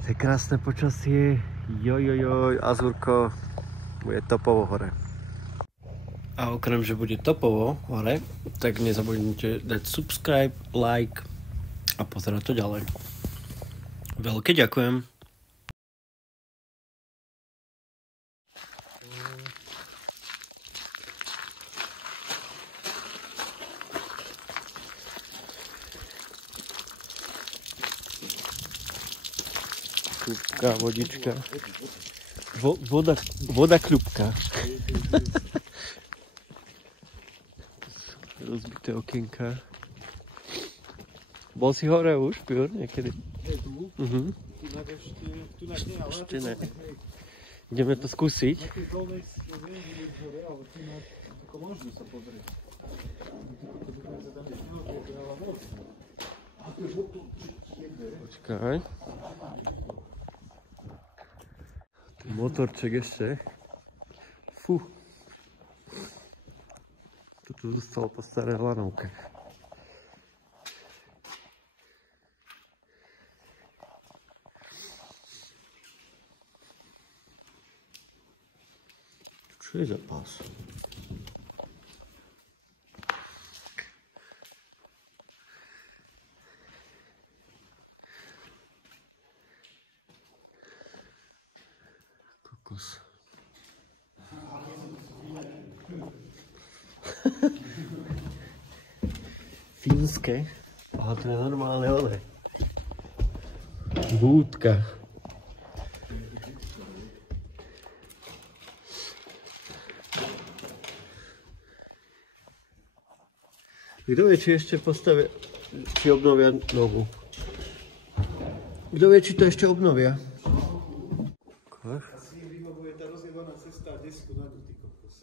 Je krásne počasie, jojojoj, Azurko bude topovo hore. A okrem, že bude topovo hore, tak nezabudnite dať subscribe, like a pozerať to ďalej. Veľké ďakujem. Kľupka, vodička. Voda kľupka. Rozbité okienka. Bol si hore už, Pior, niekedy? Ešte ne. Ideme to skúsiť. Počkaj. Motorček ešte. Fú. Toto zostalo po staré lanovke. Čo je za pás? Kokos. Fínske. Aha, to je normálne olej. Vúdka. Kto vie, či ešte postavia, či obnovia nohu? Kto vie, či to ešte obnovia? Asi vybavuje tá rozjebaná cesta a 10 na ty kokos.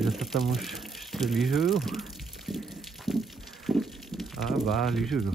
Že sa tam už ešte lyžujú? Á, lyžujú.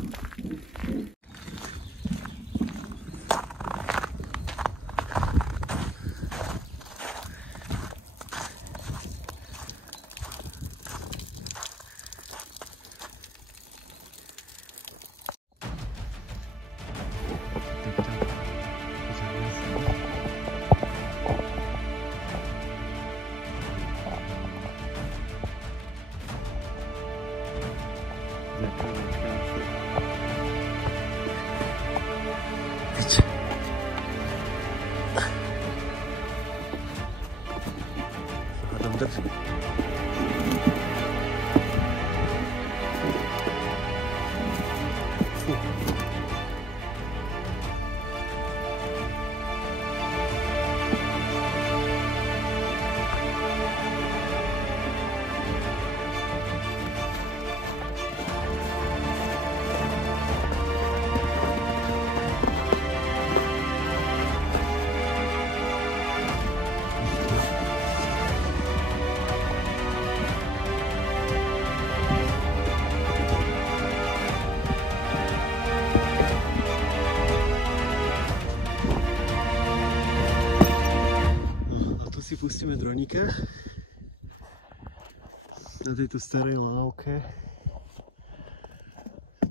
Si pustíme droníka na tejto starej lávke.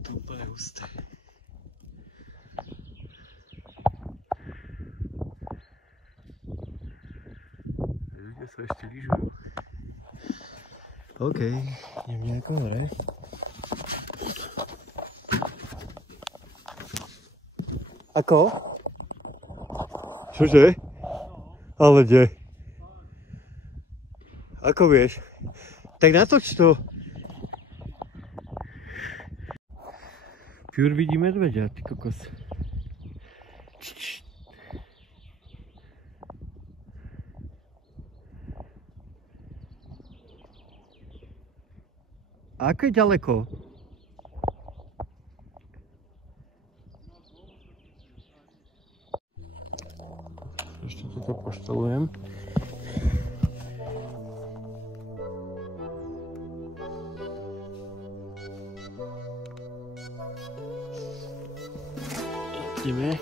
To úplne husté. Ľudia sa ešte lyžujú. OK, idem nejako hore. Ako? Čože? Ale kde? Ako vieš? Tak natoč to. Pior vidí medveďa, ty kokos. Ako je ďaleko? Ešte toto poštalujem. Ideme.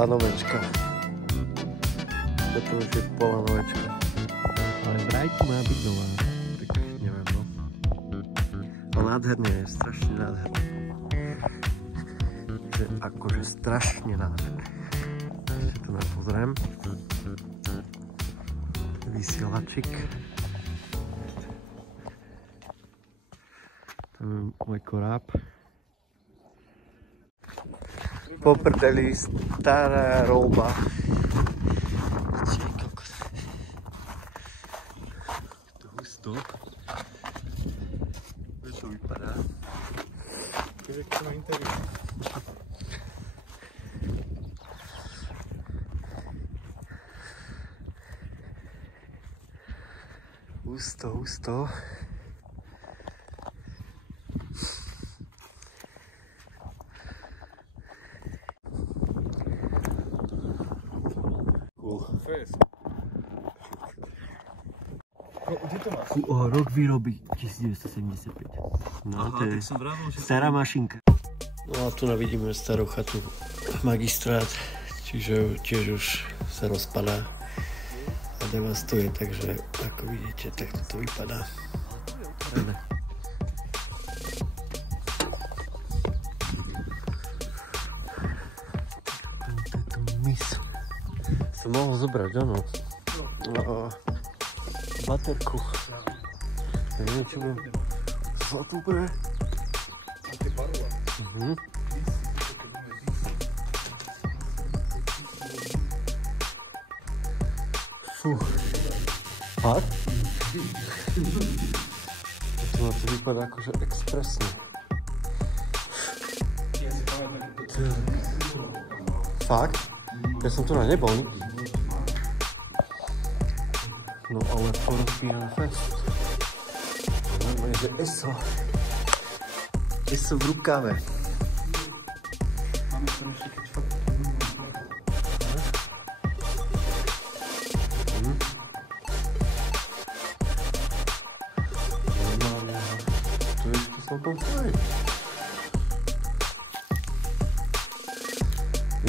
Polanovečka. Toto už je Polanovečka. Ale vraj tu má byť nová. Tak neviem, no. Ale nádherné je, strašne nádherné. Že akože strašne nádherné. Ešte to nepozriem. Vysielačik. Tam je môj koráb. Poprdeli, stará roľba. To husto. Ako to vypadá? Takže to má interiér. Husto. Fest. Kde to máš? Rok výroby 1975. No, aha, to je som vravil, že stará mašinka. No a tu vidíme starú chatu Magistrát, čiže tiež už sa rozpadá a devastuje, takže ako vidíte, tak to vypadá. Som mohol zobrať, áno. Baterku. Neviem, čo budem. Zlatú pre. Fú. Fakt? To na to vypadá akože expresne. Fakt? Ja som tu nebol nikdy. No ale porozbíjam fest. Normálne, že ESO v rukave. máme to ešte keď fakt. Normálne, to je ešte celkom fajn.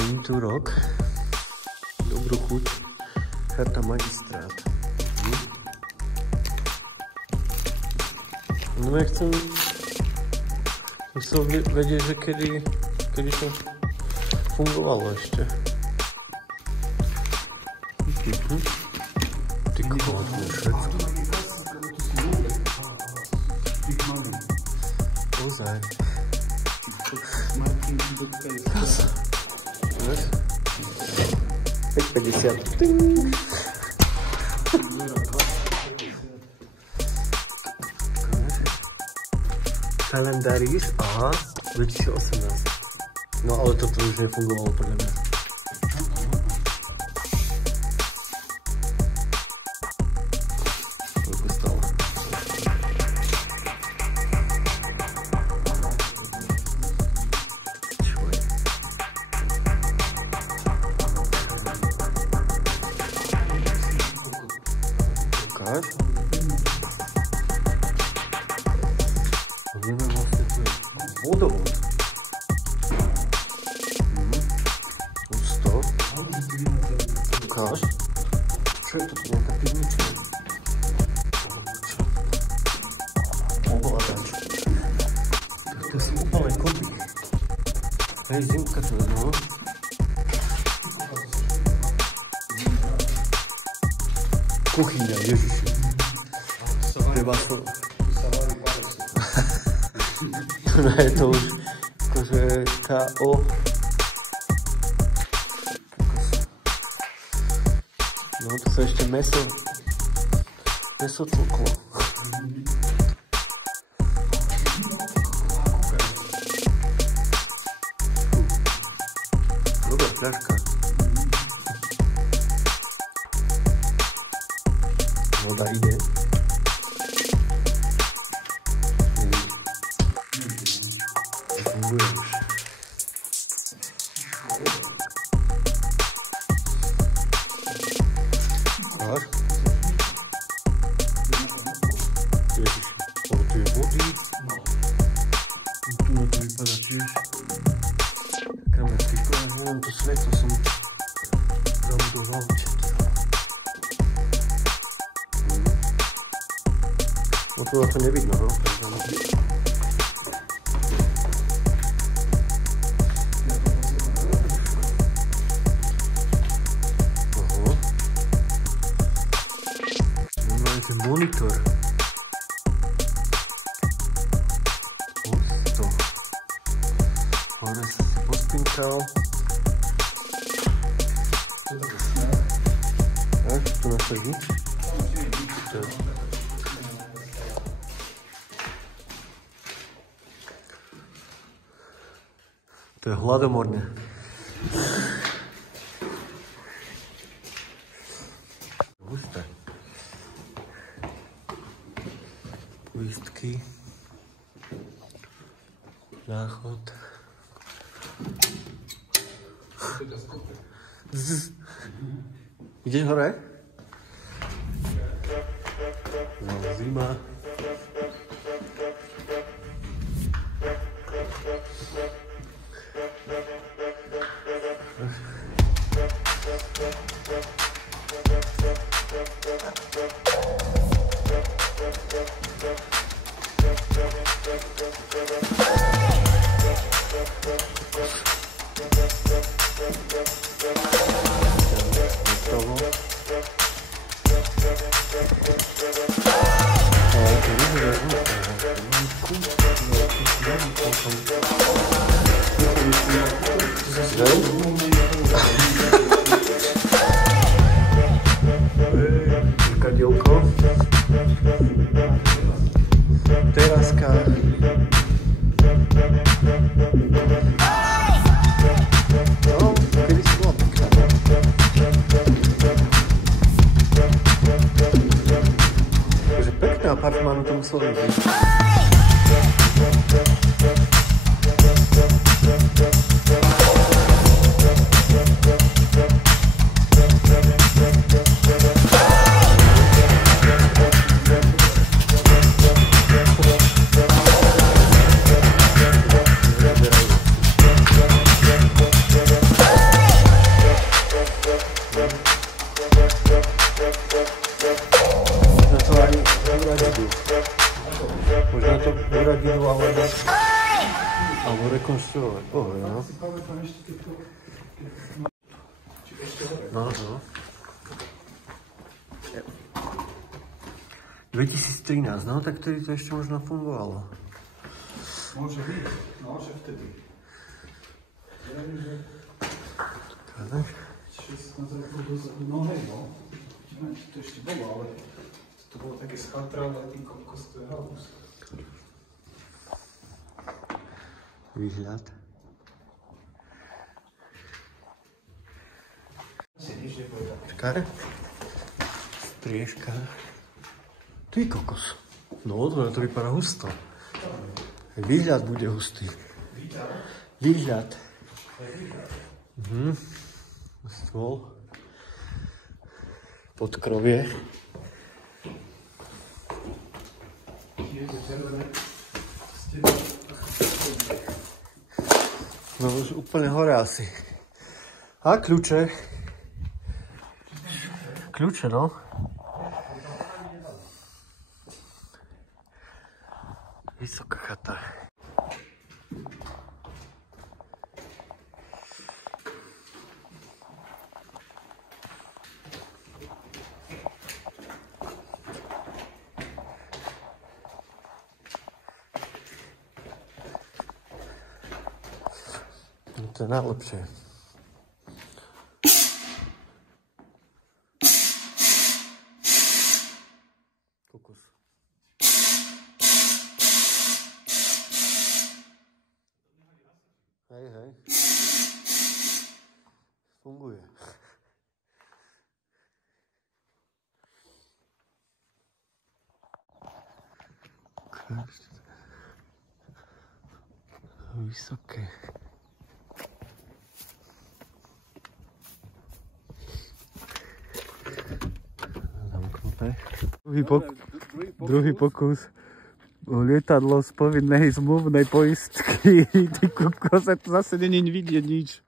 Není tu rok. Dobrú chuť. Chata Magistrát. No ja chcem vedieť, že kedy to fungovalo ešte. Ty kokos, to je všetko. Ozaj. Kasa. 5,50. Ting. Kalendáris, aha, 2018. No ale toto už nefungovalo podľa mňa. Koľko stalo? Čo je? Ukáž? Budeme vlastne tu je vodovod. Pusto. Ukáž. Čo je to tu nejaká pivnička? Ovládač. To sú úplne kopy. Hej, zimka tu je, no. Kuchyňa, ježiši. Treba sa... No je to už akože K.O. No tu sa ešte meso tlklo. Dobrá fľaška. Voda ide. Funguje už. Tak. Ježiš, ale tu je vody. Tu na to vypadá tiež. Kamerky, neviem, to svetlo som No tu na to nevidno, no. Máte monitor. Pusto. Hore sa si pospinkal. Tak, tu nasadí. To je hladomorné. Husté. Poistky. Záchod. Ideš hore? No, zima. Kadielko. Teraska. No, kedy si bola pekná. Takže pekný apartmán to musel byť. Možno to uradilu alebo rekonštruovať. No. No. 2013, no tak vtedy to ešte možno fungovalo. Môže byť, no že vtedy. Ja neviem, že... Tak. 16 rokov dozadu, no hej, no. Neviem, či to ešte bolo, ale to bolo také schátrané, tým kokos, to je halus. Výhľad. Si nič nepovedal. Čakaj. Striežka. Ty kokos. No, to vypadá husto. Výhľad bude hustý. Výhľad. Stôl. Podkrovie. No už úplne hore asi. A kľúče. Kľúče, no. Vysoká chata. To je najlepšie. Kokos. Hej. Funguje. Vysoké. Zamknuté. Druhý pokus. Lietadlo z povinnej zmluvnej poistky. Ty kokose, to zase není vidieť nič.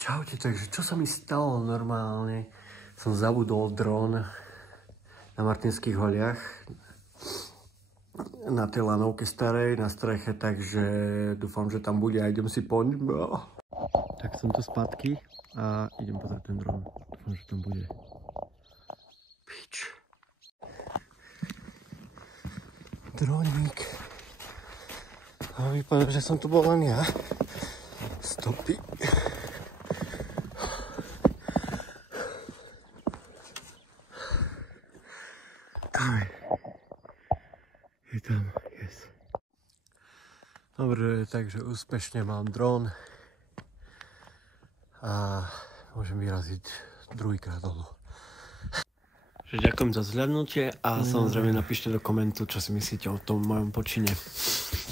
Čaute, takže čo sa mi stalo normálne? Som zabudol dron na Martinských holiach. na tej lanovke starej, na streche, takže dúfam, že tam bude a idem si poň. Tak som tu spätky a idem pozrieť ten dron. Dúfam, že tam bude. Pič. Droník. A vypadá, že som tu bol len ja. Stopy. Tam je tam, yes. Dobre, takže úspešne mám dron a môžem vyraziť druhýkrát dolu. Ďakujem za zhľadnutie a samozrejme napíšte do komentu, čo si myslíte o tom mojom počine.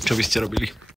Čo by ste robili?